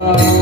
Hey!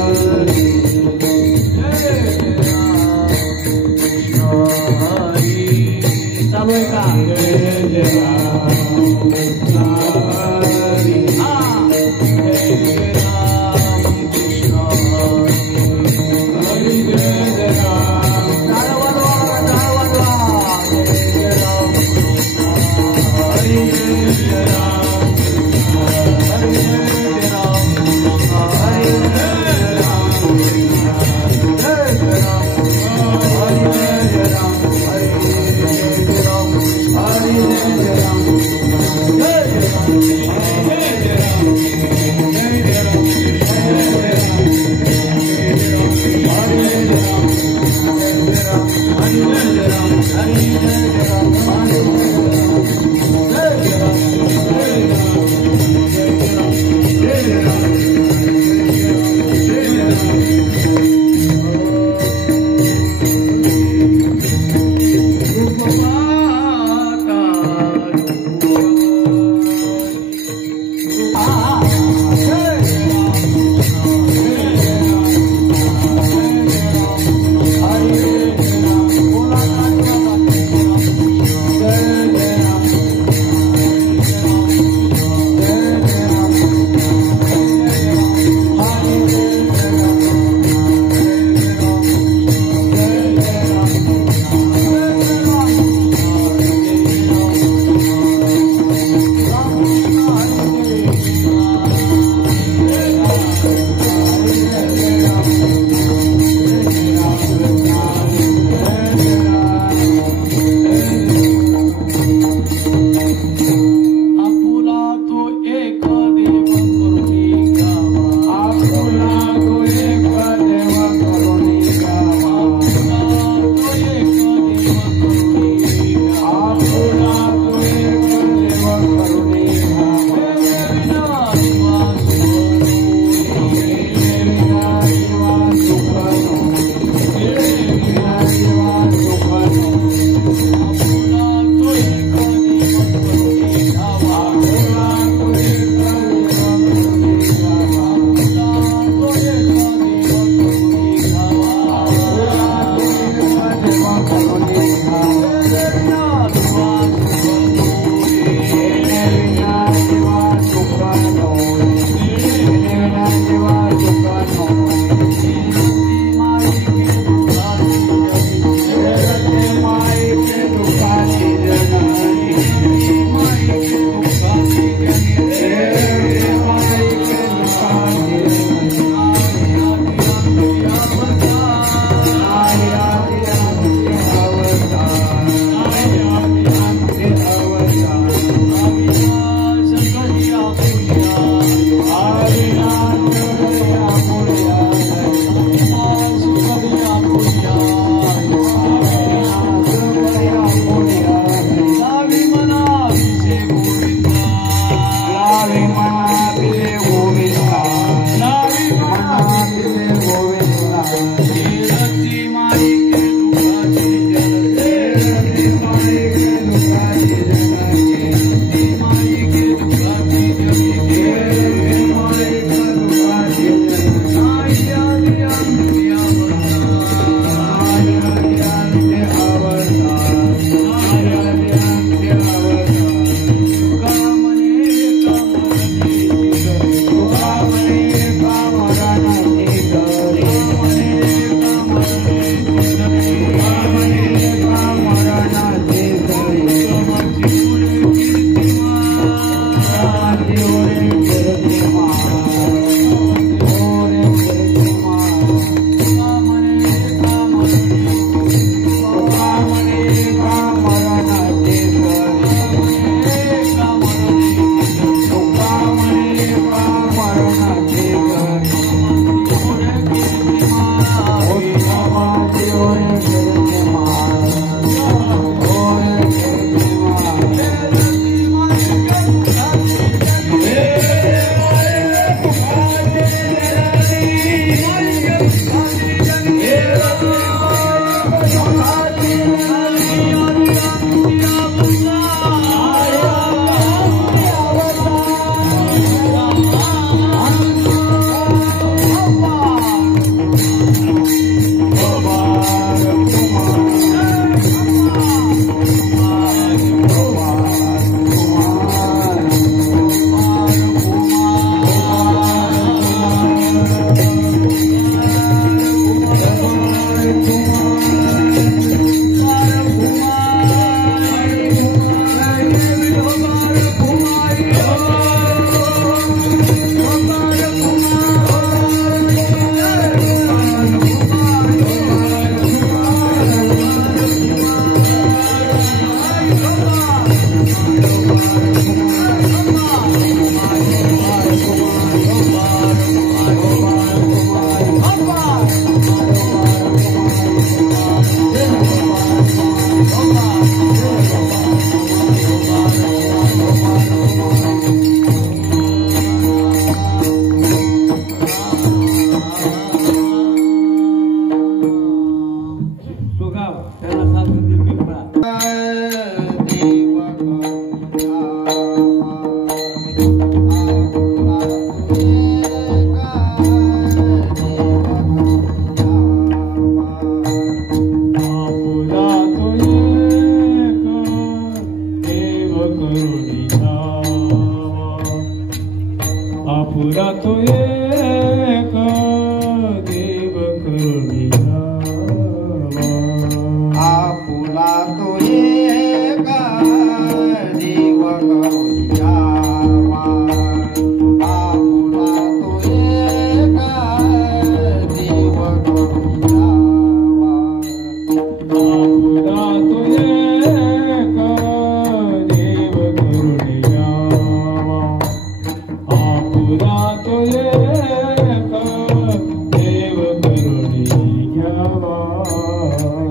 आपुला तो एक देव करुणियावा आपुला तो एक देव करुणियावा आपुला तो एक देव करुणियावा आपुला तो एक देव करुणियावा आपुला तो एक देव करुणियावा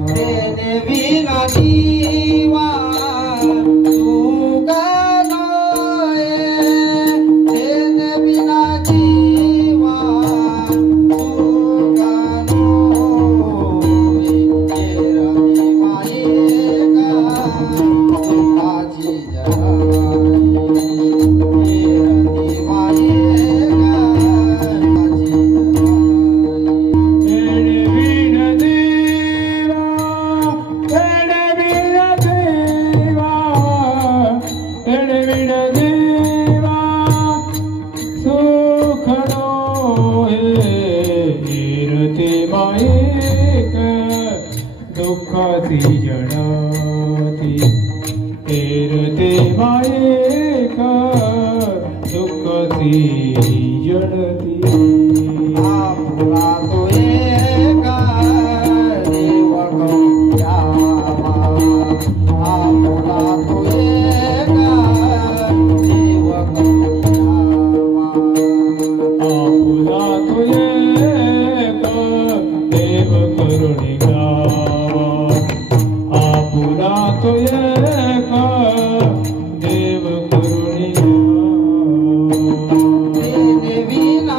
तेने विना जीवा सुख नये तेने विना जीवा सुख नये तेरती मायेगा सुखाची जराई तेरती मायेगा दुःखाची जडती तेरते मायेक दुःखाची जडती आपुला तो एक देव करुणियावा आपुला तो एक देव करुणियावा आपुला तो एक देव करुणियावा आपुला तो एक देव करुणियावा तेने विना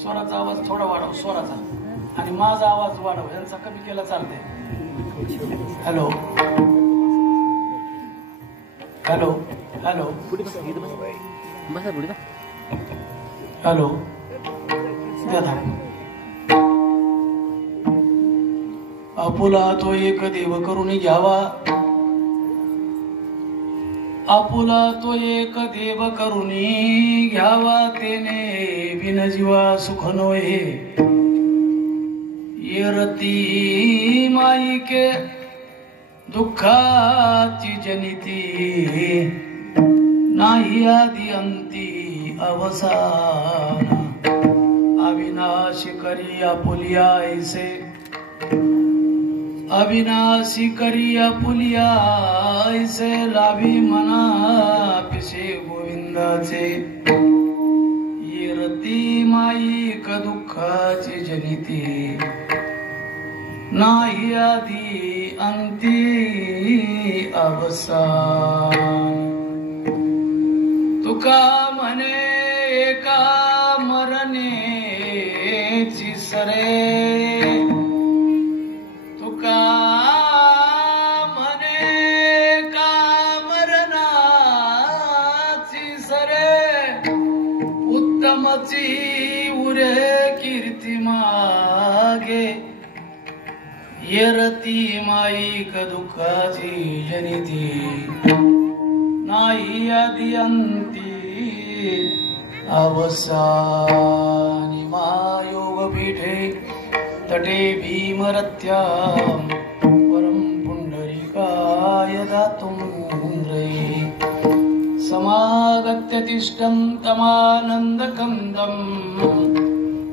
स्वराचा आवाज थोडा वाढव, स्वराचा आणि माझा आवाज वाढव, यांचा कमी केला चालते. हॅलो हॅलो हॅलो हॅलो दादा. आपुला तो एक देव करून घ्यावा, आपुला तो एक देव करून घ्यावा, तेने बिन जीवा सुख नोहे. येरती माईके दुःखाची जनिती, नाही आदि अंती अवसान. अविनाशी करी आपुलिया ऐसे, अविनाशी करी आपुलिया ऐसे, लाभी मना पिसे गोविंदाचे. येरती माई क दुःखाची जनिती, नाही आदी अंती अवसान. तुका म्हणे एका मरणेची सरे, तुका म्हणे का मरणाची सरे. उत्तमची उरे कीर्ती मागे, येरती माई क दुःखाची जनिती, नाही आदि अंती अवसानी. महायोग पीठे तटे भीमरत्या, परम पुंडरीकाय दातुं रे. समागत्य तिष्ठं तमानन्दकन्दं,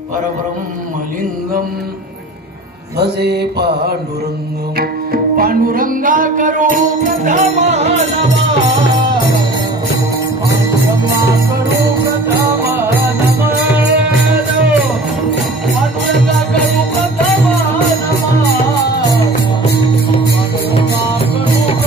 परब्रह्मलिंगं भजे पांडुरंगं. पांडुरंगा करो प्रथम नमः, पांडुरंगा करो प्रथम नमः, पांडुरंगा करो प्रथम नमः, पांडुरंगा करो प्रथम नमः, पांडुरंगा करो प्रथम.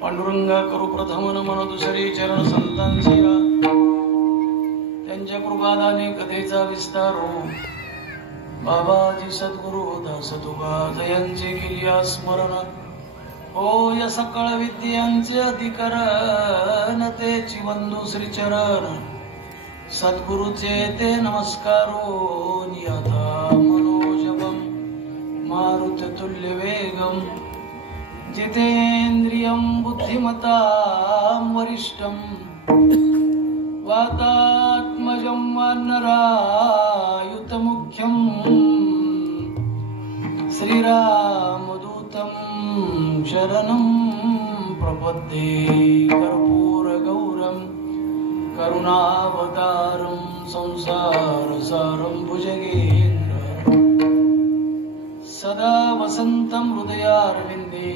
पांडुरंगा करू प्रथम नमन दुसरे चरण संतांची, त्यांच्या कृपादाने कथेचा विस्तार हो. बाबाजी सद्गुरु दास तुका जयांचे केलिया स्मरण, हो या सकळ विद्यांचे अधिकरण, तेची बंधू श्रीचरण सद्गुरुचे ते नमस्कारो. नियता मनो जितेन्द्रियं बुद्धिमतां वरिष्ठं वातात्मजं वानरायुतमुख्यं श्रीरामदूतं शरणं प्रपद्ये कर्पूरगौरं करुणावतारं संसारसारं भुजगेन्द्र सदा वसन्तं हृदयारविन्दे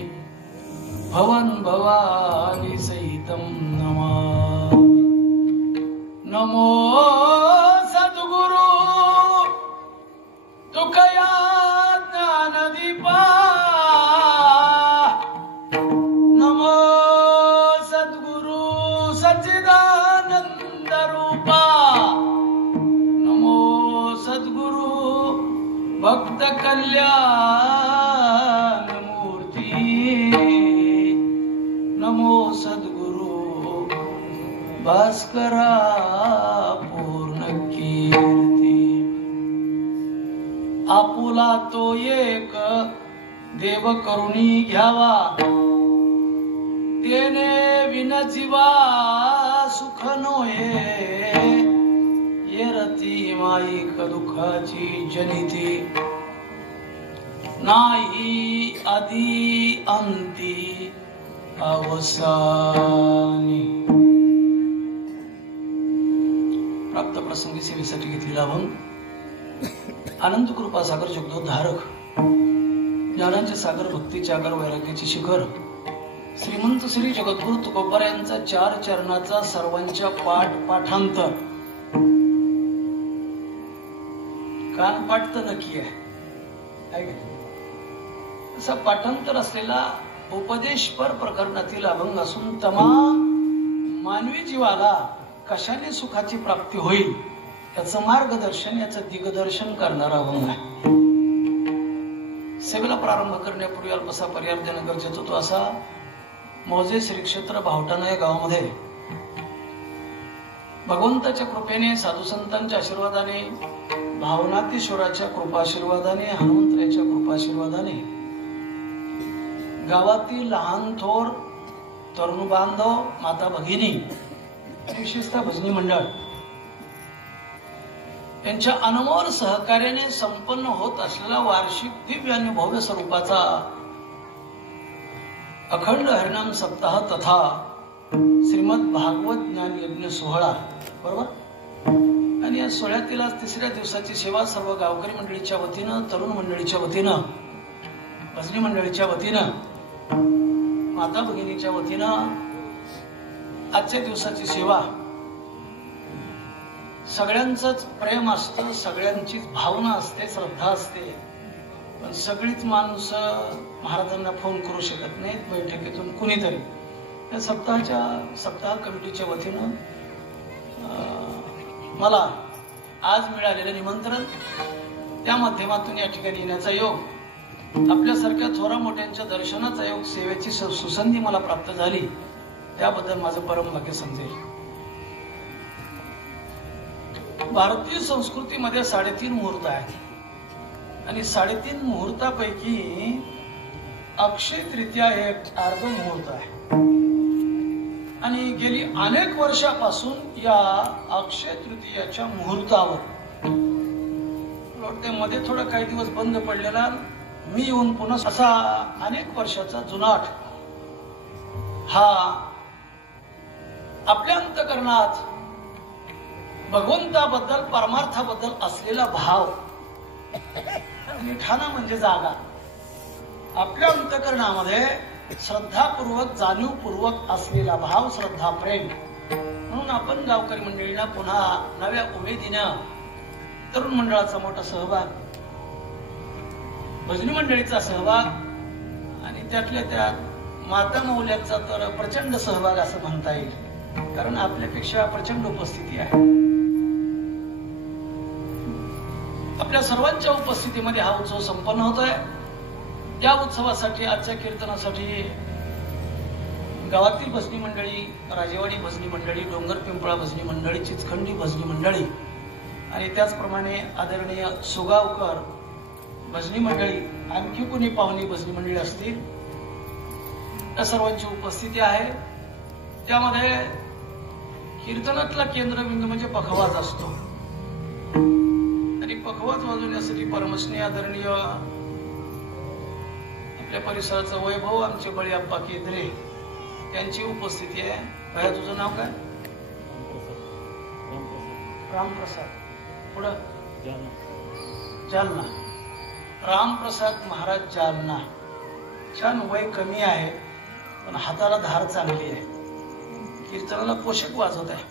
भवन भवानी सहितं नमामि। नमो सद्गुरु तुकया ज्ञानदीपा, नमो सद्गुरु सच्चिदानंद रूपा, नमो सद्गुरु भक्त कल्याण मूर्ती, नमो सद्गुरु भास्करा पूर्ण कीर्ती। आपुला तो एक देव करुणी घ्यावा, तेने विन जीवा सुख नोये, येरती माईक दुःखाची जनिती, नाही आदी अंती अवसानी। प्राप्त प्रसंगी सेवेसाठी घेतलेला अभंग अनंत कृपा सागर जगदोद्धारक, ज्ञानांचे सागर, भक्तीचे आगर, वैराग्याचे शिखर, श्रीमंत श्री जगद्गुरु तुकोबार यांचा 4 चरणाचा सर्वांच्या पाठांतर। कानपाठ तर नक्की आहे, असा पाठांतर असलेला उपदेशपर प्रकरणातील अभंग असून तमाम मानवी जीवाला कशाने सुखाची प्राप्ती होईल याचं मार्गदर्शन, याचं दिग्दर्शन करणारा अभंग आहे। सेवेला प्रारंभ करण्यापूर्वी अल्पसा पर्याय देणं गरजेचं होतं। असा मौजे श्री क्षेत्र भावटाणा या गावामध्ये भगवंताच्या कृपेने, साधू संतांच्या आशीर्वादाने, भावनातीश्वराच्या कृपाशीर्वादाने, हनुमंतराच्या कृपाशीर्वादाने गावातील लहान थोर तरुण बांधव, माता भगिनी, विशेषतः भजनी मंडळ यांच्या अनमोल सहकार्याने संपन्न होत असलेला वार्षिक दिव्य आणि भव्य स्वरूपाचा अखंड हरिनाम सप्ताह तथा श्रीमद भागवत ज्ञान यज्ञ सोहळा, बरोबर। आणि या सोहळ्यातील आज 3ऱ्या दिवसाची सेवा सर्व गावकरी मंडळीच्या वतीनं, तरुण मंडळीच्या वतीनं, भजनी मंडळीच्या वतीनं, माता भगिनीच्या वतीनं आजच्या दिवसाची सेवा सगळ्यांचंच प्रेम असतं, सगळ्यांचीच भावना असते, श्रद्धा असते, पण सगळीच माणसं महाराजांना फोन करू शकत नाहीत बैठकीतून कुणीतरी। या सप्ताह कमिटीच्या वतीनं मला आज मिळालेलं निमंत्रण, त्या माध्यमातून या ठिकाणी येण्याचा योग, आपल्यासारख्या थोरा मोठ्यांच्या दर्शनाचा योग, सेवेची सुसंधी मला प्राप्त झाली, त्याबद्दल माझं परम भाग्य समजेल। भारतीय संस्कृतीमध्ये 3.5 मुहूर्त आहेत आणि 3.5 मुहूर्तापैकी अक्षय तृतीया एक अर्ध मुहूर्त आहे आणि गेली अनेक वर्षापासून या अक्षय तृतीयाच्या मुहूर्तावर मध्ये थोडा काही दिवस बंद पडलेला, मी येऊन पुन्हा असा अनेक वर्षाचा जुनाट हा आपल्या अंतःकरणात भगवंताबद्दल, परमार्थाबद्दल असलेला भाव, आणि ठाणा म्हणजे जागा, आपल्या अंतःकरणामध्ये श्रद्धापूर्वक, जाणीवपूर्वक असलेला भाव, श्रद्धा, प्रेम। म्हणून आपण गावकरी मंडळींना पुन्हा नव्या उमेदीनं, तरुण मंडळाचा मोठा सहभाग, भजनी मंडळीचा सहभाग आणि त्यातल्या त्यात माता मौल्याचा तर प्रचंड सहभाग असं म्हणता येईल, कारण आपल्यापेक्षा प्रचंड उपस्थिती आहे। आपल्या सर्वांच्या उपस्थितीमध्ये हा उत्सव संपन्न होतोय। या उत्सवासाठी, आजच्या कीर्तनासाठी गावातील भजनी मंडळी, राजेवाडी भजनी मंडळी, डोंगर पिंपळा भजनी मंडळी, चिचखंडी भजनी मंडळी आणि त्याचप्रमाणे आदरणीय सुगावकर भजनी मंडळी, आणखी कोणी पाहुणी भजनी मंडळी असतील या सर्वांची उपस्थिती आहे. त्यामध्ये कीर्तनातला केंद्रबिंदू म्हणजे पखवाज असतो आणि पखवाज वाजवण्यासाठी परमस्नेह आदरणीय आपल्या परिसराचं वैभव आमचे बळीअप्पा केंद्रे यांची उपस्थिती आहे. भैया तुझं नाव काय? रामप्रसाद. पुढं जालना. रामप्रसाद महाराज जालना. छान वय कमी आहे पण हाताला धार चांगली आहे. कीर्तनाला पोषक वाजवत आहे.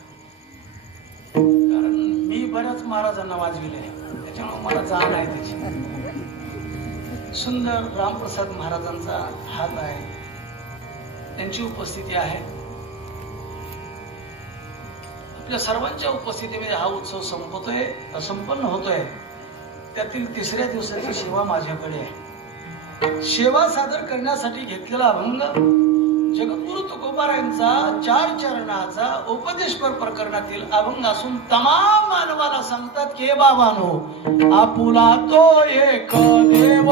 कारण मी बऱ्याच महाराजांना वाजविले त्याच्यामुळे मला जाण आहे त्याची. सुंदर रामप्रसाद महाराजांचा हात आहे. त्यांची उपस्थिती आहे. आपल्या सर्वांच्या उपस्थितीमध्ये हा उत्सव संपन्न होतोय. त्यातील तिसऱ्या दिवसाची सेवा माझ्याकडे आहे. सेवा सादर करण्यासाठी घेतलेला अभंग जगद्गुरु तुकोबारायांचा 4 चरणाचा उपदेशपर प्रकरणातील अभंग असून तमाम मानवाला सांगतात की हे बाबांनो, आपुला तो एक देव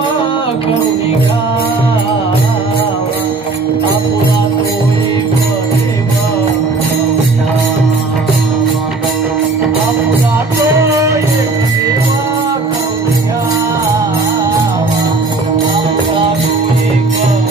करुणी घ्यावा, आपुला तो एक देव करुणी घ्यावा, आपुला तो एक देव करुणी घ्यावा, आपुला तो एक देव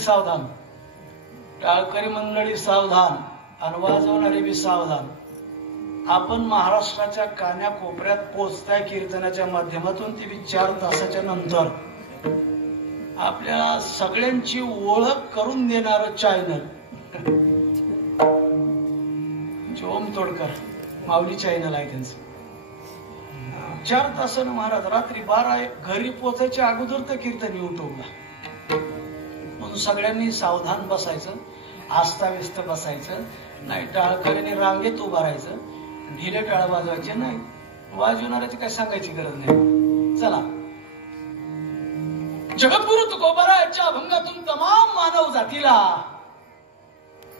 सावधान, टाळकरी मंडळी सावधान, आणि वाजवणारे बी सावधान. आपण महाराष्ट्राच्या कान्याकोपऱ्यात पोहोचताय कीर्तनाच्या माध्यमातून. ते बी 4 तासाच्या नंतर आपल्याला सगळ्यांची ओळख करून देणार चॅनल जोम तोडकर माऊली चॅनल आहे त्यांचं. 4 तासानं महाराज रात्री 12-1 घरी पोहोचायच्या अगोदर तर कीर्तन युट्यूबला. म्हणून सगळ्यांनी सावधान बसायचं, आस्थाव्यस्त बसायचं नाही. टाळकरीने रांगेत उभा राहायचं. ढिले टाळ वाजवायचे नाही. वाजवणाऱ्याची काय सांगायची गरज नाही. चला, जगद्गुरु तुकोबारायांच्या अभंगातून तमाम मानव जातीला,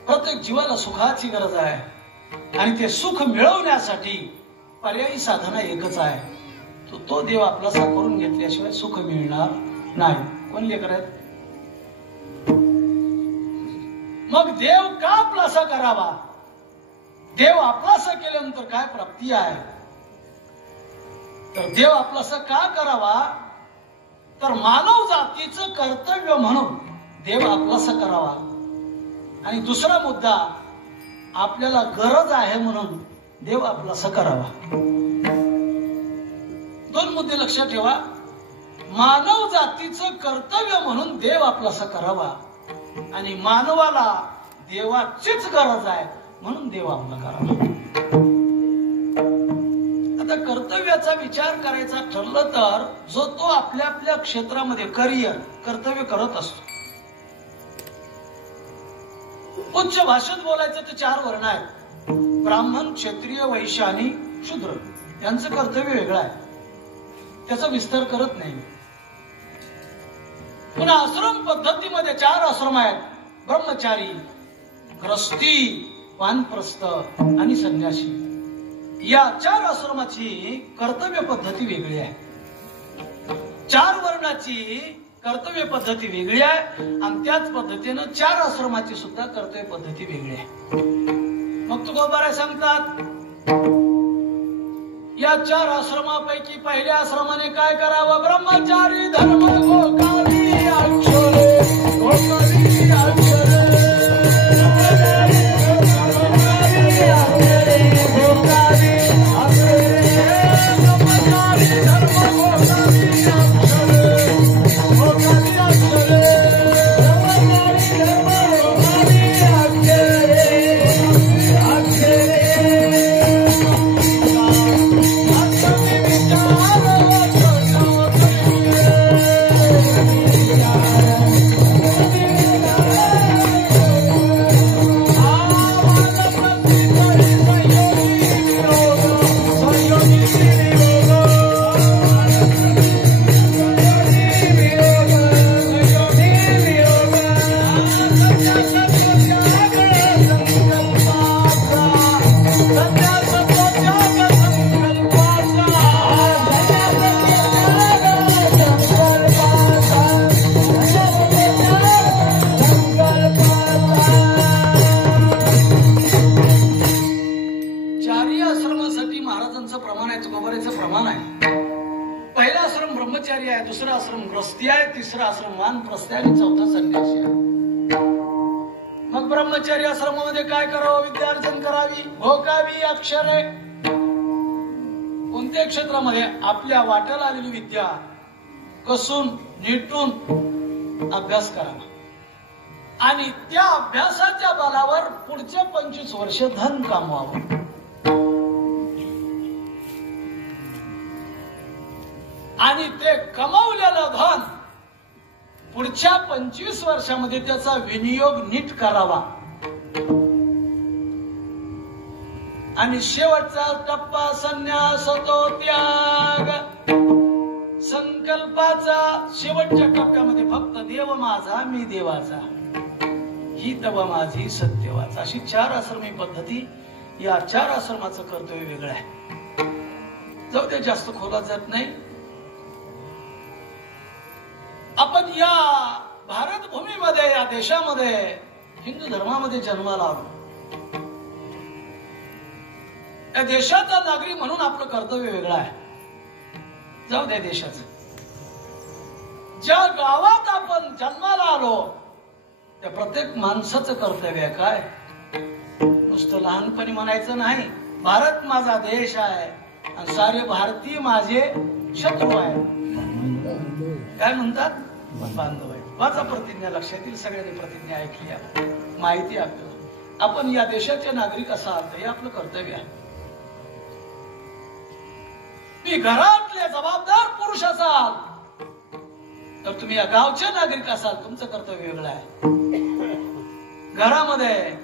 प्रत्येक जीवाला सुखाची गरज आहे आणि ते सुख मिळवण्यासाठी पर्यायी साधना एकच आहे. तो देव आपलासा करून घेतल्याशिवाय सुख मिळणार नाही. कोण लेकर आहेत? मग देव का आपलासा करावा? देव आपलासा केल्यानंतर काय प्राप्ती आहे? तर देव आपलासा का करावा? तर मानव जातीचं कर्तव्य म्हणून देव आपलासा करावा. आणि दुसरा मुद्दा, आपल्याला गरज आहे म्हणून देव आपलासा करावा. 2 मुद्दे लक्षात ठेवा. मानव जातीचं कर्तव्य म्हणून देव आपलासा करावा आणि मानवाला देवाचीच गरज आहे म्हणून देव आपला करावा. आता कर्तव्याचा विचार करायचा ठरलं तर जो तो आपल्या आपल्या क्षेत्रामध्ये करिअर कर्तव्य करत असतो. उच्च भाषेत बोलायचं तर 4 वर्ण आहेत: ब्राह्मण, क्षत्रिय, वैश्य आणि शूद्र. यांचं कर्तव्य वेगळं आहे, त्याचा विस्तार करत नाही. पुन्हा आश्रम पद्धतीमध्ये 4 आश्रम आहेत: ब्रह्मचारी, ग्रस्ती, वानप्रस्थ आणि संन्यासी. या 4 आश्रमाची कर्तव्य पद्धती वेगळी आहे. 4 वर्णाची कर्तव्य पद्धती वेगळी आहे आणि त्याच पद्धतीनं 4 आश्रमाची सुद्धा कर्तव्य पद्धती वेगळी आहे. मग तुकोबाराय सांगतात, या 4 आश्रमापैकी पहिल्या आश्रमाने काय करावं? ब्रह्मचारी धर्म गोकारी अक्षरे, गोकारी अक्षरे, दुसरा आश्रम ग्रस्ती आहे, तिसरा आश्रम वानप्रस्थ आहे आणि चौथा संन्यासी आहे. मग ब्रह्मचारी आश्रमामध्ये काय करावं? विद्यार्जन करावी, भोगावी अक्षरे. कोणत्या क्षेत्रामध्ये? आपल्या वाट्याला आलेली विद्या कसून नीटून अभ्यास करावा आणि त्या अभ्यासाच्या बलावर पुढच्या 25 वर्ष धन कमवावं. आणि ते कमावलेलं धन पुढच्या 25 वर्षामध्ये त्याचा विनियोग नीट करावा. आणि शेवटचा टप्पा संन्यास, तो त्याग. संकल्पाचा शेवटच्या टप्प्यामध्ये फक्त देव माझा, मी देवाचा, ही तव माझी सत्यवाचा. अशी 4 आश्रमी पद्धती. या 4 आश्रमाचं कर्तव्य वेगळं आहे. जाऊ दे, जास्त खोलात जात नाही. आपण या भारत भूमीमध्ये, या देशामध्ये, हिंदू धर्मामध्ये जन्माला आलो. या देशाचा नागरिक म्हणून आपलं कर्तव्य वेगळं आहे. जाऊ द्या देशाचं. ज्या गावात आपण जन्माला आलो त्या प्रत्येक माणसाचं कर्तव्य आहे काय? नुसतं लहानपणी म्हणायचं नाही, भारत माझा देश आहे आणि सारे भारतीय माझे शत्रू आहे. काय म्हणतात? बांधव आहे. वाचा प्रतिज्ञा, लक्षात येईल. सगळ्यांनी प्रतिज्ञा ऐकली आहे, माहिती आपल्याला. आपण या देशाचे नागरिक असाल हे आपलं कर्तव्य आहे. मी घरातले जबाबदार पुरुष असाल तर तुम्ही या गावचे नागरिक असाल, तुमचं कर्तव्य वेगळं आहे. घरामध्ये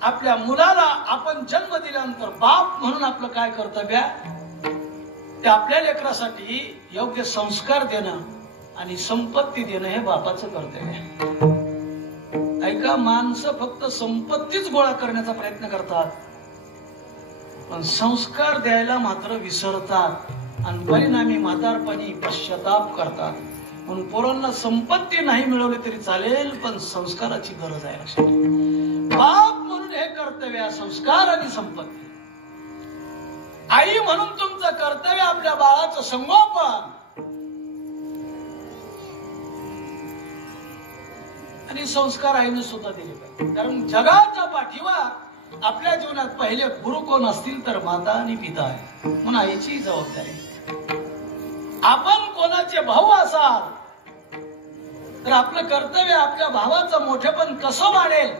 आपल्या मुलाला आपण जन्म दिल्यानंतर बाप म्हणून आपलं काय कर्तव्य आहे? ते आपल्या लेकरासाठी योग्य संस्कार देणं आणि संपत्ती देणं हे बापाचं कर्तव्य आहे. ऐका, माणसं फक्त संपत्तीच गोळा करण्याचा प्रयत्न करतात पण संस्कार द्यायला मात्र विसरतात आणि परिणामी म्हातारपणी पश्चाताप करतात. म्हणून पोरांना संपत्ती नाही मिळवली तरी चालेल पण संस्काराची गरज आहे. लक्षात ठेवा, बाप म्हणून हे कर्तव्य आहे, संस्कार आणि संपत्ती. आई म्हणून तुमचं कर्तव्य आपल्या बाळाचं संगोपन आणि संस्कार आईने सुद्धा दिले पाहिजे. कारण जगाच्या पाठीवर आपल्या जीवनात पहिले गुरु कोण असतील तर माता आणि पिता आहे. म्हणून आईची जबाबदारी. आपण कोणाचे भाऊ असाल तर आपलं कर्तव्य आपल्या भावाचं मोठेपण कसं वाढेल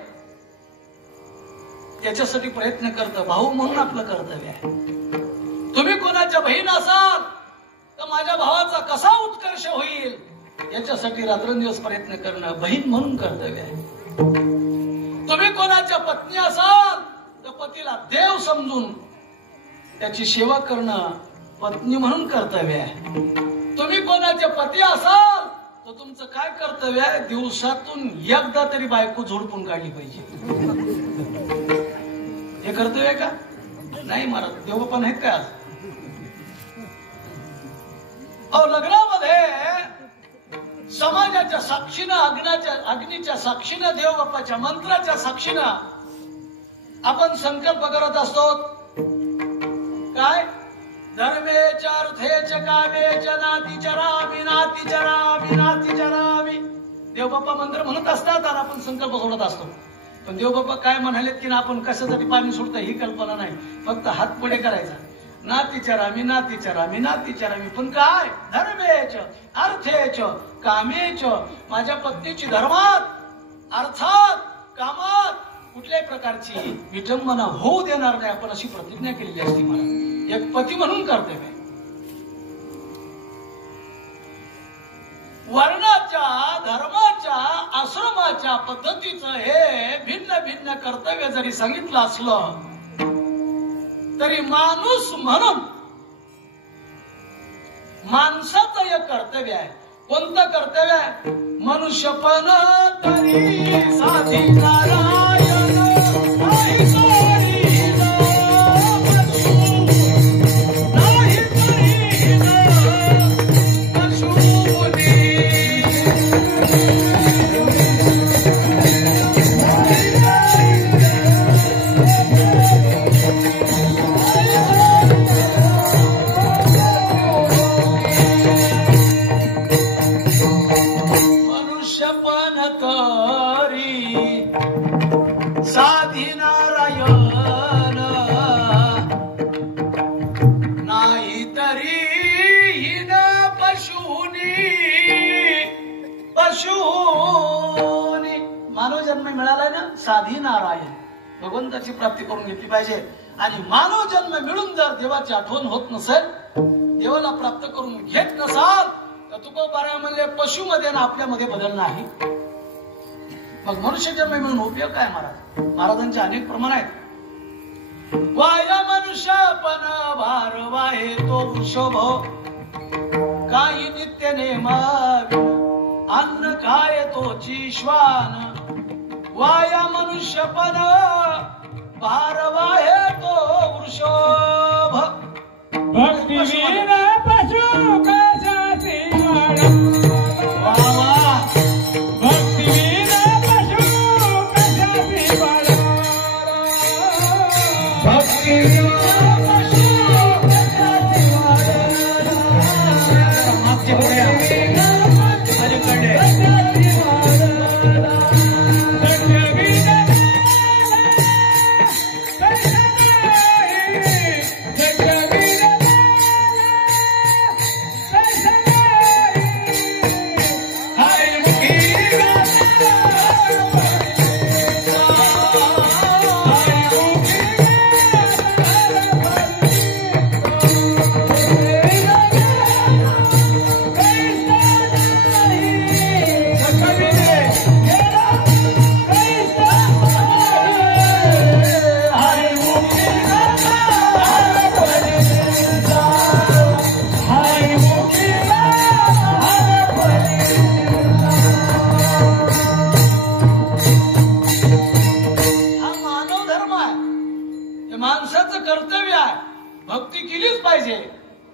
याच्यासाठी प्रयत्न करतं. भाऊ म्हणून आपलं कर्तव्य आहे. तुम्ही कोणाच्या बहीण असाल तर माझ्या भावाचा कसा उत्कर्ष होईल याच्यासाठी रात्रंदिवस प्रयत्न करणं बहीण म्हणून कर्तव्य आहे. तुम्ही कोणाच्या पत्नी असाल तर पतीला देव समजून त्याची सेवा करणं पत्नी म्हणून कर्तव्य आहे. तुम्ही कोणाचे पती असाल तर तुमचं काय कर्तव्य आहे? दिवसातून एकदा तरी बायको झोडपून काढली पाहिजे. हे कर्तव्य आहे का? नाही महाराज, देवबापा नाहीत का? लग्नामध्ये समाजाच्या साक्षीनं, अग्नीच्या साक्षीनं, देवबापाच्या मंत्राच्या साक्षीनं आपण संकल्प करत असतो. काय? धर्मेच अर्थेच कामेच नाती चरामी, नाती चरामी, नाती चरामी. देवबापा मंत्र म्हणत असतात आणि आपण संकल्प सोडत असतो. पण देवबापा काय म्हणालेत की आपण कशासाठी पाणी सोडतं ही कल्पना नाही. फक्त हात पुढे करायचा. नाती चरामी, नाती चरामी, नाती चरामी. पण काय? धर्मेच अर्थेच कामेच. माझ्या पत्नीची धर्मात, अर्थात, कामात कुठल्याही प्रकारची विटंबना होऊ देणार नाही आपण अशी प्रतिज्ञा केलेली असती. मला एक पती म्हणून कर्तव्य. वर्णाच्या, धर्माच्या, आश्रमाच्या पद्धतीचं हे भिन्न भिन्न कर्तव्य जरी सांगितलं असलं तरी माणूस म्हणून माणसाचं एक कर्तव्य आहे. कोणतं कर्तव्य आहे? मनुष्यपण तरी साधी नारायण नाही तरी नाही तरी पशुनी. साधी नारायण नाही तरी हिन पशुनी. पशुनी मानव जन्म मिळालाय ना, साधी नारायण भगवंताची प्राप्ती करून घेतली पाहिजे. आणि मानव जन्म मिळून जर देवाची आठवण होत नसेल, देवाला प्राप्त करून घेत नसाल तर तुकोबाराय म्हणले पशुमध्ये ना आपल्यामध्ये बदल नाही. मग मनुष्य जन्म मिळून उपयोग काय? महाराजांचे अनेक प्रमाण आहेत. वाय मनुष्य पण भार वाहे तो वृषभ काही नित्य नेमावी अन्न खाय तोची श्वान. वाय मनुष्य पण भार वाहे तो वृषभ. भक्ती विना पशु कशाची वाढ. भक्ती विना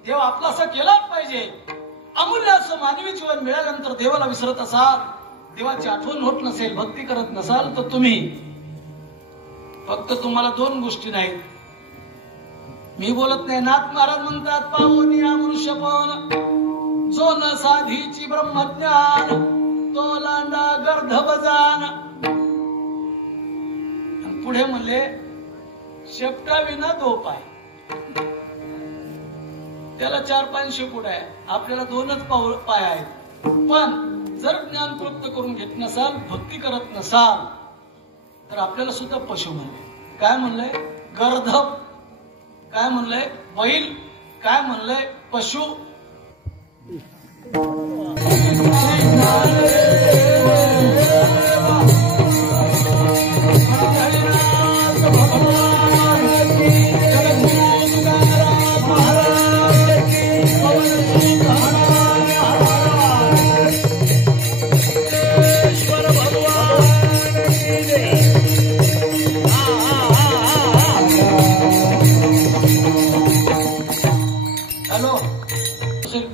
देव आपलासा केलाच पाहिजे. अमूल्य असं मानवी जीवन मिळाल्यानंतर देवाला विसरत असाल, देवाची आठवण होत नसेल, भक्ती करत नसाल तर तुम्ही फक्त तुम्हाला दोन गोष्टी नाहीत. मी बोलत नाही, नाथ महाराज म्हणतात पावनी मनुष्यपण जो न साधीची ब्रह्मज्ञान तो लांडा गर्धबजान. पुढे म्हणले शेपटा विना दो पाय. त्याला 4-5 शेपूट आहे, आपल्याला 2च पाय आहेत. पण जर ज्ञान प्राप्त करून घेत नसाल, भक्ती करत नसाल तर आपल्याला सुद्धा पशु म्हणले. काय म्हणलंय गर्धप, काय म्हणलंय बैल, काय म्हणलंय पशु.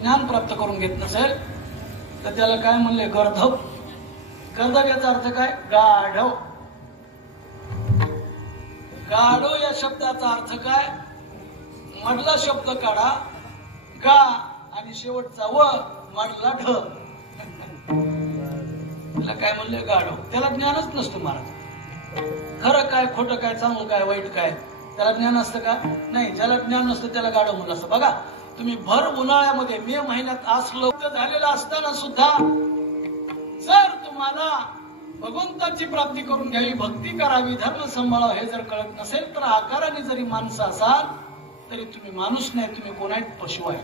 ज्ञान प्राप्त करून घेत नसेल तर त्याला काय म्हणले गर्धप. गर्धप याचा अर्थ काय गाढव. गाढव या शब्दाचा अर्थ काय मधला शब्द काढा गा आणि शेवटचा व मधला ढ. त्याला काय म्हणले गाढव. त्याला ज्ञानच नसतं महाराज. खरं काय खोटं काय चांगलं काय वाईट काय त्याला ज्ञान असतं का नाही. ज्याला ज्ञान नसतं त्याला गाढव म्हणलं असतं. बघा तुम्ही भर उन्हाळ्यामध्ये मे महिन्यात आसक्त झालेला असताना सुद्धा जर तुम्हाला भगवंताची प्राप्ती करून घ्यावी, भक्ती करावी, धर्म सांभाळावा हे जर कळत नसेल तर आकाराने जरी माणसं असाल तरी तुम्ही माणूस नाही, तुम्ही कोणाही पशु आहे.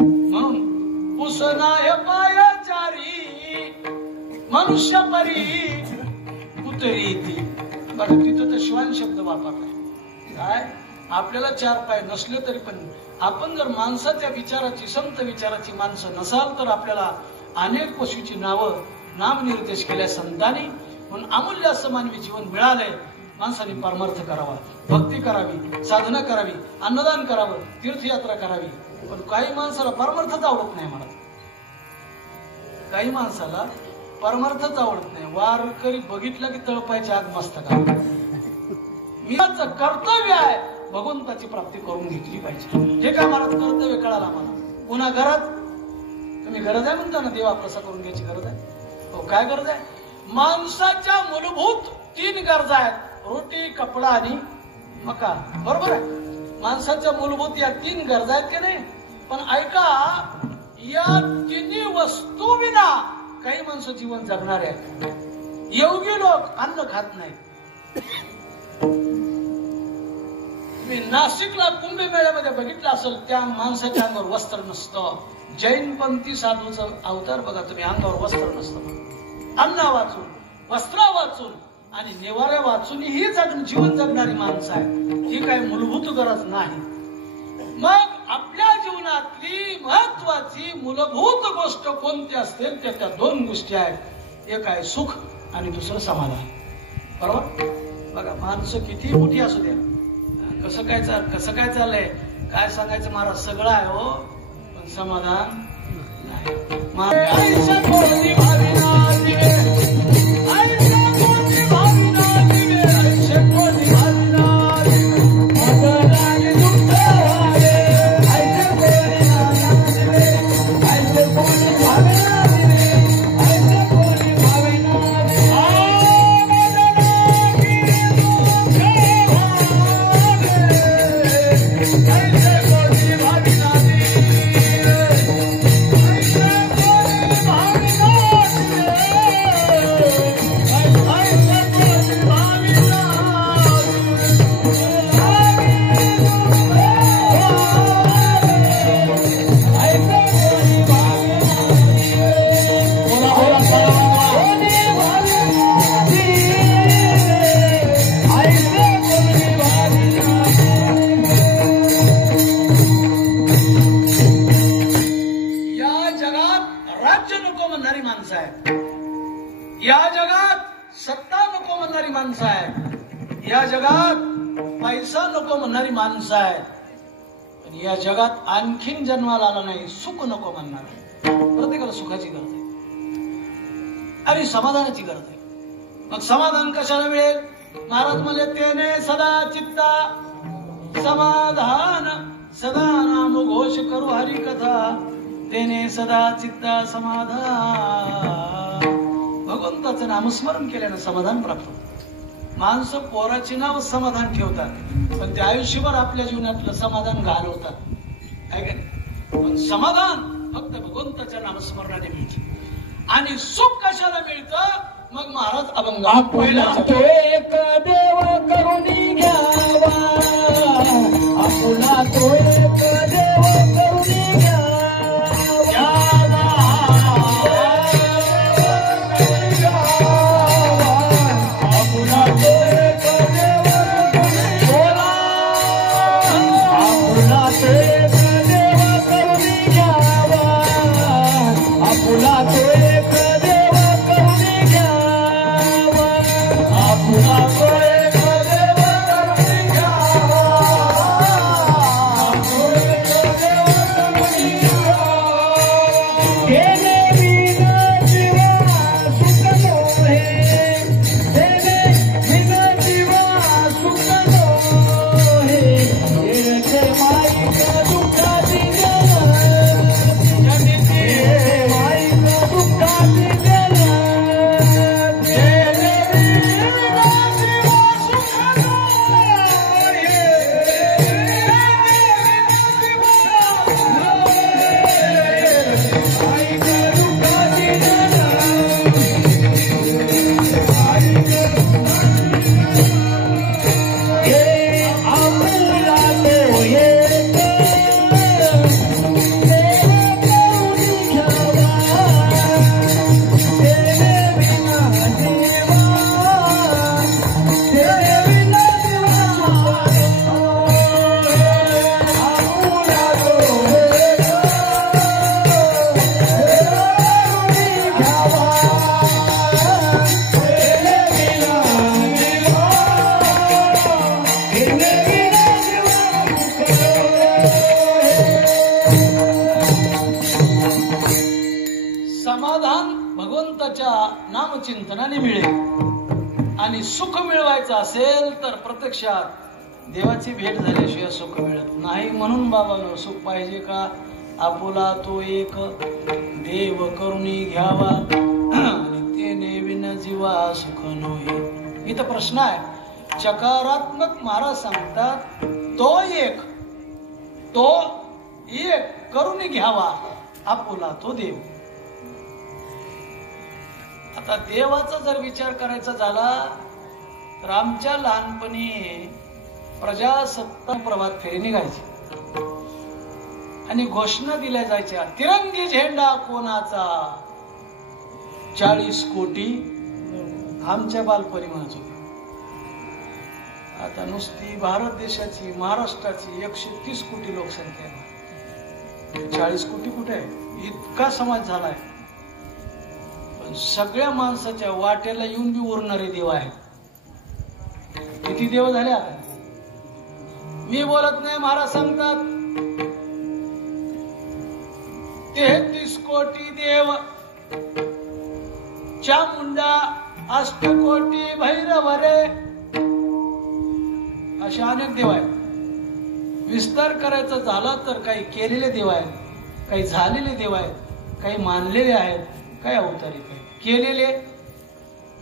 म्हणून पुसनाय पायचारी मनुष्य परी कुतरी ती. बरं तिथं तर श्वान शब्द वापरलाय. काय आपल्याला 4 पाय नसले तरी पण आपण जर माणसाच्या विचाराची संत विचाराची माणसं नसाल तर आपल्याला अनेक पशुची नावं नामनिर्देश केल्या संतांनी. म्हणून अमूल्य असं मानवी जीवन मिळालंय. माणसाने परमार्थ करावा, भक्ती करावी, साधना करावी, अन्नदान करावं, तीर्थयात्रा करावी. पण काही माणसाला परमार्थच आवडत नाही. मला काही माणसाला परमार्थच आवडत नाही. वारकरी बघितला की तळपायची आग मस्तका. मीचं कर्तव्य आहे भगवंताची प्राप्ती करून घेतली पाहिजे. हे काय मला कर्तव्य कळाला. मला पुन्हा घरात तुम्ही गरज आहे म्हणता ना देवा प्रसाद करून घ्यायची गरज आहे. हो काय गरज आहे. माणसाच्या मूलभूत 3 गरजा आहेत. रोटी, कपडा आणि मका. बरोबर आहे. माणसाच्या मूलभूत या 3 गरजा आहेत की नाही. पण ऐका या 3 वस्तू विना काही माणसं जीवन जगणारे आहेत. योगी लोक अन्न खात नाहीत. नाशिकला कुंभमेळ्यामध्ये बघितलं असेल त्या माणसाच्या अंगावर वस्त्र नसतं. जैनपंथी साधूचं अवतार बघा तुम्ही. अंगावर वस्त्र नसतं. अन्न वाचून, वस्त्र वाचून आणि निवाऱ्या वाचून ही जीवन जगणारी माणसं आहे. ही काही मूलभूत गरज नाही. मग आपल्या जीवनातली महत्वाची मूलभूत गोष्ट कोणती असतील त्या 2 गोष्टी आहेत. एक आहे सुख आणि दुसरं समाधान. बरोबर. बघा माणसं किती मोठी असू द्या, कसं काय चाललंय काय सांगायचं महाराज. सगळं आहे हो पण समाधान या जगात पैसा नको म्हणणारी माणसं आहेत. पण या जगात आणखीन जन्माला आला नाही सुख नको म्हणणार. प्रत्येकाला सुखाची गरज आहे आणि समाधानाची गरज आहे. मग समाधान कशाला मिळेल. महाराज म्हणले तेने सदा चित्ता समाधान सदा नाम घोष करू हरी कथा. तेने सदा चित्ता समाधान. भगवंताचं नामस्मरण केल्यानं समाधान प्राप्त होतं. माणसं पोराची नाव समाधान ठेवतात पण ते आयुष्यभर आपल्या जीवनातलं समाधान घालवतात. आहे का नाही. पण समाधान फक्त भगवंताच्या नामस्मरणाने मिळते. आणि सुख कशाला मिळतं. मग महाराज अभंग आपला तो एक देव करून घ्या नामचिंतनाने मिळेल आणि सुख मिळवायचं असेल तर प्रत्यक्षात देवाची भेट झाल्याशिवाय सुख मिळत नाही. म्हणून बाबांनो सुख पाहिजे का? आपुला तो एक देव करुणी घ्यावा आणि ते नेविन जीवा सुख नोहे. इथं प्रश्न आहे. चकारात्मक महाराज सांगतात तो एक करुणी घ्यावा आपुला तो देव. आता देवाचा जर विचार करायचा झाला तर आमच्या लहानपणी प्रजासत्ताक प्रभात फेरी निघायची आणि घोषणा दिल्या जायच्या. तिरंगी झेंडा कोणाचा? 40 कोटी आमच्या बालपणी म्हणत होते. आता नुसती भारत देशाची महाराष्ट्राची 130 कोटी लोकसंख्या आहे. 40 कोटी कुठे आहे? इतका समाज झालाय. सगळ्या माणसाच्या वाटेला येऊन बी उरणारे देव आहेत. किती देव झाले आता? मी बोलत नाही, महाराज सांगतात 33 कोटी देव, चामुंडा, अष्टकोटी भैरवरे, असे अनेक देव आहेत. विस्तार करायचा झाला तर काही केलेले देव आहेत, काही झालेले देव आहेत, काही मानलेले आहेत, काही अवतारिक आहेत. केलेले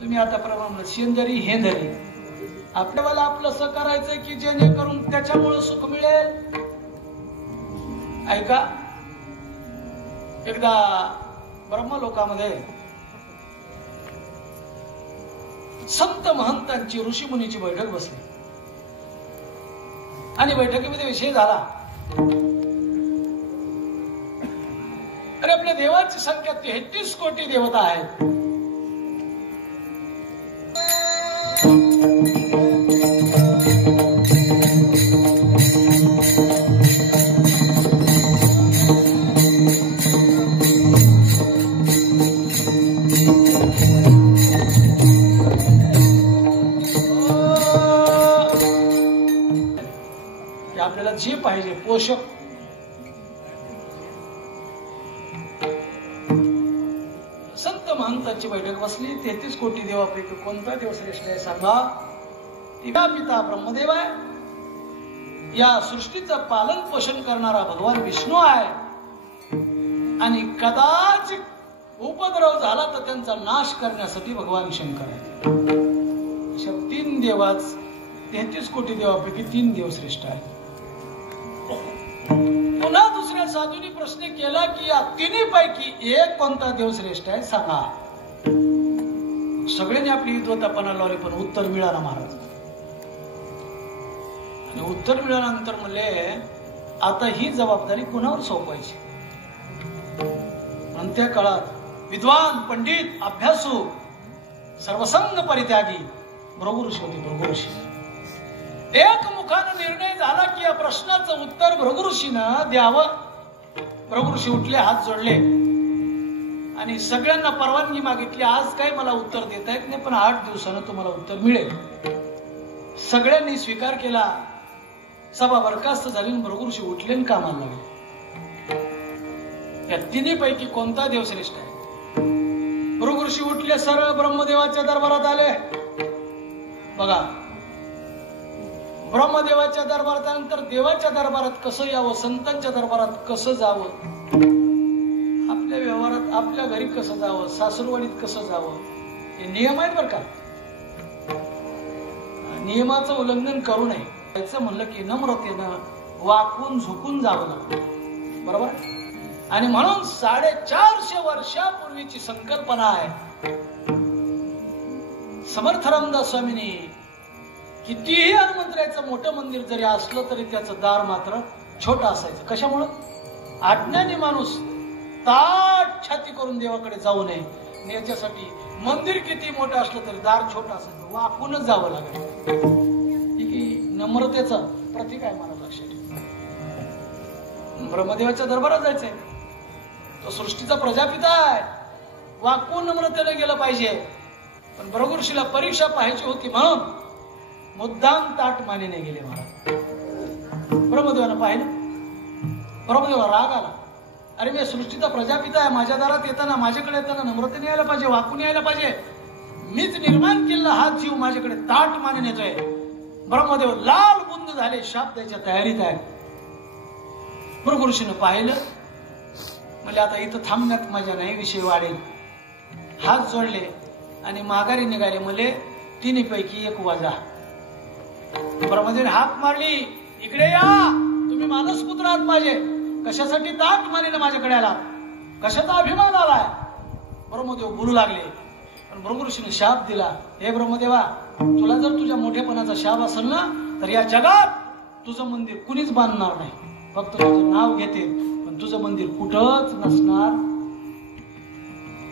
तुम्ही आता प्रमाण शेंदरी हेंदरी आपल्याला आपलंस करायचंय की जेणेकरून त्याच्यामुळे सुख मिळेल. ऐका, एकदा ब्रह्मलोकामध्ये संत महंतांची ऋषीमुनीची बैठक बसली आणि बैठकीमध्ये विषय झाला, अरे आपल्या देवाची संख्या 33 कोटी देवता आहेत. आपल्याला जे पाहिजे पोषक संत महंतांची बैठक बसली. 33 कोटी देवापैकी कोणता देव श्रेष्ठ आहे सांगा? पिता ब्रह्मदेव आहे. या सृष्टीचं पालन पोषण करणारा भगवान विष्णू आहे आणि कदाचित उपद्रव झाला तर त्यांचा नाश करण्यासाठी भगवान शंकर आहे. अशा 3 देवाच 33 कोटी देवापैकी 3 देव श्रेष्ठ आहेत. पुन्हा दुसऱ्या साधूंनी प्रश्न केला की या तिन्ही पैकी एक कोणता देव श्रेष्ठ आहे सांगा. सगळ्यांनी आपली विद्वत्तापणा लावली पण उत्तर मिळालं महाराज. आणि उत्तर मिळाल्यानंतर म्हणले आता ही जबाबदारी कुणावर सोपवायची? आणि त्या काळात विद्वान, पंडित, अभ्यासू, सर्वसंग परित्यागी भृगुऋषी होते. भृगुऋषी एकमुखानं निर्णय झाला की या प्रश्नाचं उत्तर भृगुऋषीनं द्यावं. भृगुऋषी उठले, हात जोडले आणि सगळ्यांना परवानगी मागितली. आज काय मला उत्तर देता येत नाही, पण 8 दिवसानं तुम्हाला उत्तर मिळेल. सगळ्यांनी स्वीकार केला. सभा बरखास्त झाली. भृगुऋषी उठले आणि कामाला लागले. या तिन्ही पैकी कोणता देव श्रेष्ठ आहे? भृगुऋषी उठले, सरळ ब्रह्मदेवाच्या दरबारात आले. बघा, ब्रह्मदेवाच्या दरबारात आल्यानंतर देवाच्या दरबारात कसं यावं, संतांच्या दरबारात कसं जावं, आपल्या व्यवहारात आपल्या घरी कसं जावं, सासरवाडीत कसं जावं, हे नियम आहेत बरं का. नियमाचं उल्लंघन करू नये. याचं म्हणलं की नम्रतेनं वाकून झुकून जावं लागतं, बरोबर. आणि म्हणून 450 वर्षापूर्वीची संकल्पना आहे. समर्थ रामदास स्वामींनी कितीही हनुमंतरायाचं मोठं मंदिर जरी असलं तरी त्याचं दार मात्र छोटं असायचं. कशामुळं? अज्ञानी माणूस ताट छाती करून देवाकडे जाऊ नये. आणि याच्यासाठी मंदिर किती मोठं असलं तरी दार छोटं असायचं, वाकूनच जावं लागेल. नम्रतेचं प्रतीक आहे, मला लक्षात ठेव. ब्रह्मदेवाच्या दरबारात जायचंय, तो सृष्टीचा प्रजापिता आहे, वाकून नम्रतेने गेलं पाहिजे. पण भृगुऋषीला परीक्षा पाहायची होती म्हणून मुद्दाम ताट मानेने गेले महाराज. ब्रह्मदेवानं पाहिलं, ब्रह्मदेवाला राग आला. अरे मी सृष्टीचा प्रजापिता आहे, माझ्या दारात येताना, माझ्याकडे येताना नम्रतेने यायला पाहिजे, वाकून यायला पाहिजे. मीच निर्माण केलेला हा जीव माझ्याकडे ताट मानेने येतोय. ब्रह्मदेव लाल बुंद झाले, शाप द्यायच्या तयारीत आहे. भृगुऋषीनं पाहिलं, म्हणजे आता इथं थांबण्यात मजा नाही, विषय वाढेल. हात जोडले आणि माघारी निघाले. मले तिन्ही पैकी एक वजा. ब्रह्मदेवाने हाक मारली, इकडे या, तुम्ही मानसपुत्र आहात माझे. कशासाठी ताट मानेने माझ्याकडे आला, कशाचा अभिमान आलाय? ब्रह्मदेव बोलू लागले. पण भृगुऋषीने शाप दिला, हे ब्रह्मदेवा, तुला जर तुझ्या मोठेपणाचा शाप असेल ना, तर या जगात तुझं मंदिर कुणीच बांधणार नाही. फक्त तुझं नाव घेते, पण तुझं मंदिर कुठंच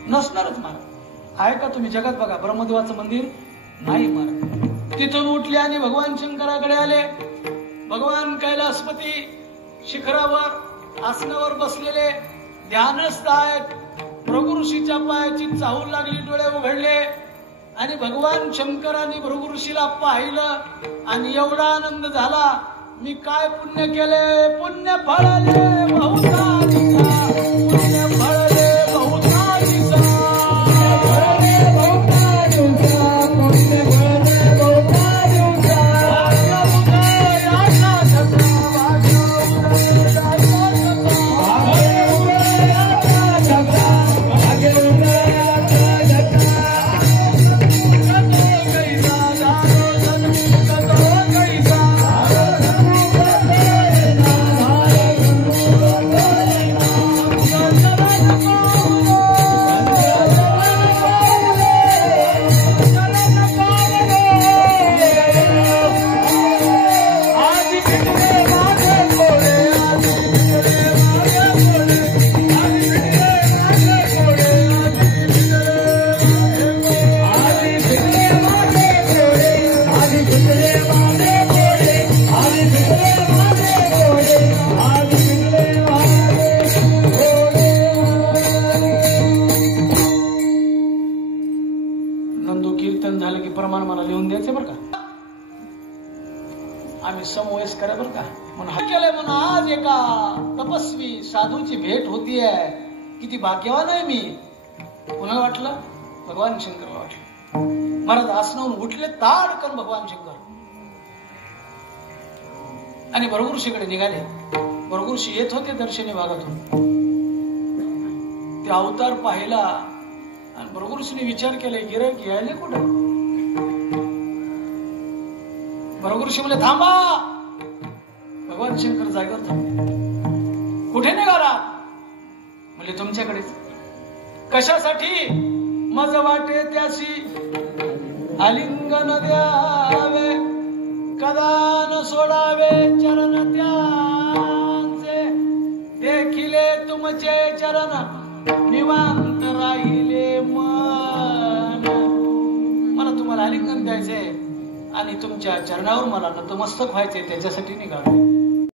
नसणारच महाराज. आहे का तुम्ही जगात बघा ब्रह्मदेवाचं मंदिर नाही महाराज. तिथून उठले आणि भगवान शंकराकडे आले. भगवान कैलासपती शिखरावर आसनावर बसलेले ध्यानस्थ आहेत. भृगुऋषीच्या पायाची चाहूल लागली, डोळे उघडले आणि भगवान शंकरांनी भृगुऋषीला पाहिलं आणि एवढा आनंद झाला. मी काय पुण्य केले, पुण्य फळले बहुता दिसा, पुण्य फळले बहुता दिसा, पुण्य फळले बहुता दिवसा, पुण्य फळले बहुता दिवसा. समवयस्कर बरं का. म्हणून केलंय म्हणून आज एका तपस्वी साधूची भेट होतीये. किती भाग्यवान आहे मी. कुणाला वाटलं? भगवान शंकरला वाटलं. महाराज आसनावरून उठले, ताडकन भगवान शंकर आणि भृगुऋषीकडे निघाले. भृगुऋषी येत होते दर्शनी भागातून. ते अवतार पाहिला आणि भृगुऋषीने विचार केले, गिऱ्हाईक यायले कुठं? भृगुऋषी म्हणले, थांबा. भगवान शंकर जागेवर थांबले. कुठे निघाला? म्हणजे तुमच्याकडेच. कशासाठी? मज वाटे त्याशी आलिंगन द्यावे, कदा न सोडावे चरण त्या चरण निवांत राहिले मन. मला तुम्हाला आलिंगन द्यायचंय आणि तुमच्या चरणावर मला नतमस्तक व्हायचंय, त्याच्यासाठी निघालो.